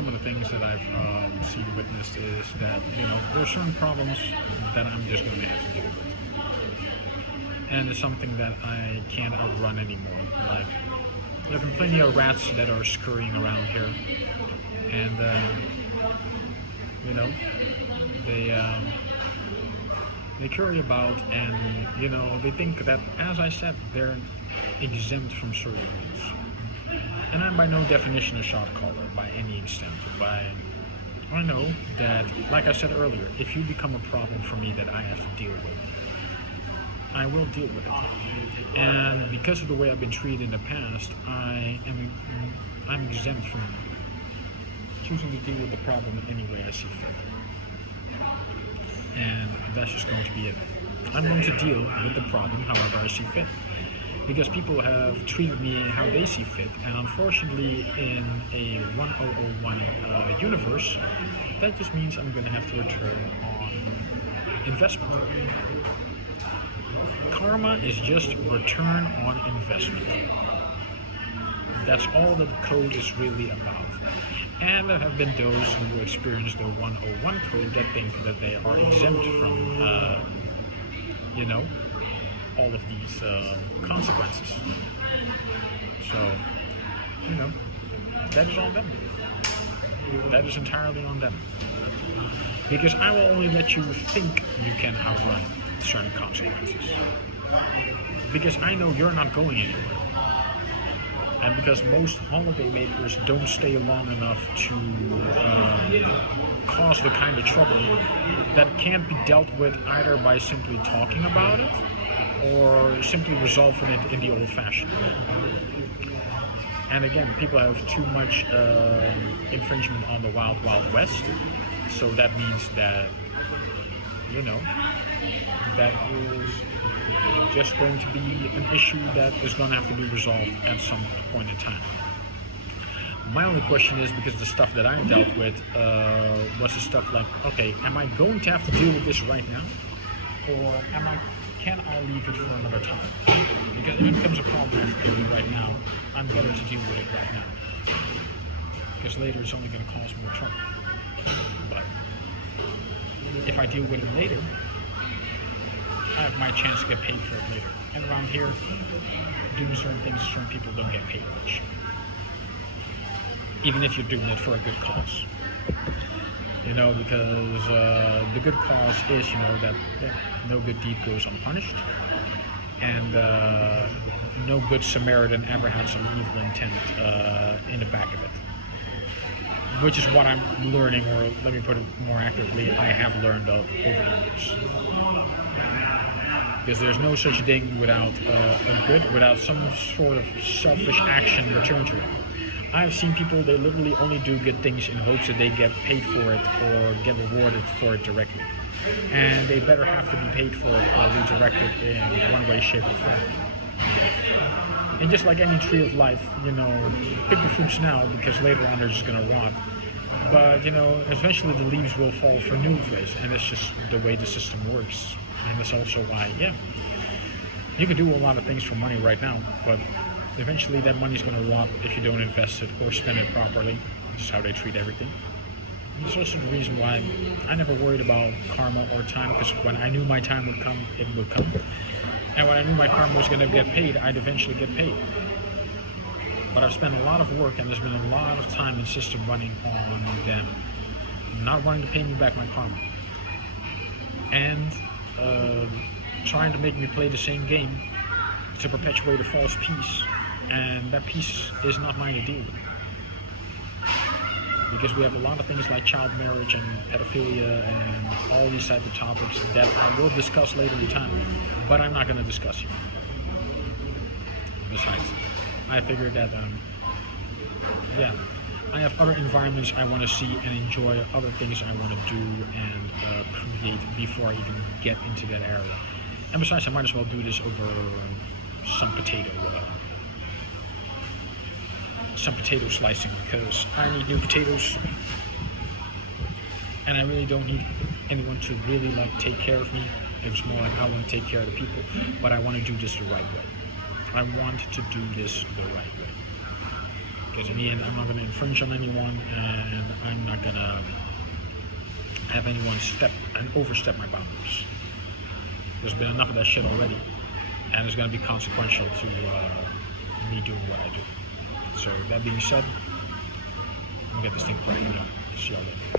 some of the things that I've seen witnessed is that, you know, there are certain problems that I'm just going to have to deal with. And it's something that I can't outrun anymore. Like, there have been plenty of rats that are scurrying around here. And, you know, they curry about, and, you know, they think that, as I said, they're exempt from certain rules. And I'm by no definition a shot caller by any extent. I know that, like I said earlier, if you become a problem for me that I have to deal with, I will deal with it. And because of the way I've been treated in the past, I'm exempt from choosing to deal with the problem in any way I see fit. And that's just going to be it. I'm going to deal with the problem however I see fit. Because people have treated me how they see fit, and unfortunately in a 1001 universe, that just means I'm going to have to return on investment. Karma is just return on investment. That's all that the code is really about. And there have been those who experience the 101 code that think that they are exempt from, you know, all of these consequences. So, you know, that is on them. That is entirely on them. Because I will only let you think you can outrun certain consequences. Because I know you're not going anywhere. And because most holiday makers don't stay long enough to cause the kind of trouble that can't be dealt with either by simply talking about it or simply resolving it in the old-fashioned way. And again, people have too much infringement on the Wild Wild West, so that means that, you know, that is just going to be an issue that is going to have to be resolved at some point in time. My only question is, because the stuff that I dealt with was the stuff like, okay, am I going to have to deal with this right now, or can I leave it for another time? Because if it becomes a problem I have to deal with right now, I'm better to deal with it right now, because later it's only going to cause more trouble. But if I deal with it later, I have my chance to get paid for it later. And around here, doing certain things, certain people don't get paid much. Even if you're doing it for a good cause. You know, because the good cause is, you know, that no good deed goes unpunished. And no good Samaritan ever had some evil intent in the back of it. Which is what I'm learning, or let me put it more accurately, I have learned of over the years. Because there's no such thing without without some sort of selfish action returned to it. I've seen people, they literally only do good things in hopes that they get paid for it or get rewarded for it directly. And they better have to be paid for it or redirected in one way, shape, or form. And just like any tree of life, you know, pick the fruits now, because later on they're just going to rot. But, you know, eventually the leaves will fall for new trees, and it's just the way the system works. And that's also why, yeah, you can do a lot of things for money right now, but eventually that money's going to rot if you don't invest it or spend it properly. This is how they treat everything. And it's also the reason why I never worried about karma or time, because when I knew my time would come, it would come. And when I knew my karma was going to get paid, I'd eventually get paid. But I've spent a lot of work, and there's been a lot of time and system running on them not wanting to pay me back my karma. And trying to make me play the same game to perpetuate a false peace, and that peace is not mine to deal with. Because we have a lot of things like child marriage and pedophilia and all these type of topics that I will discuss later in time, but I'm not going to discuss here. Besides, I figured that, yeah, I have other environments I want to see and enjoy, other things I want to do and create before I even get into that area. And besides, I might as well do this over some potato slicing, because I need new potatoes, and I really don't need anyone to really like take care of me. It was more like I want to take care of the people, but I want to do this the right way. I want to do this the right way. Because in the end, I'm not going to infringe on anyone, and I'm not going to have anyone step and overstep my boundaries. There's been enough of that shit already, and it's going to be consequential to me doing what I do. So that being said, I'm gonna get this thing playing. See y'all later.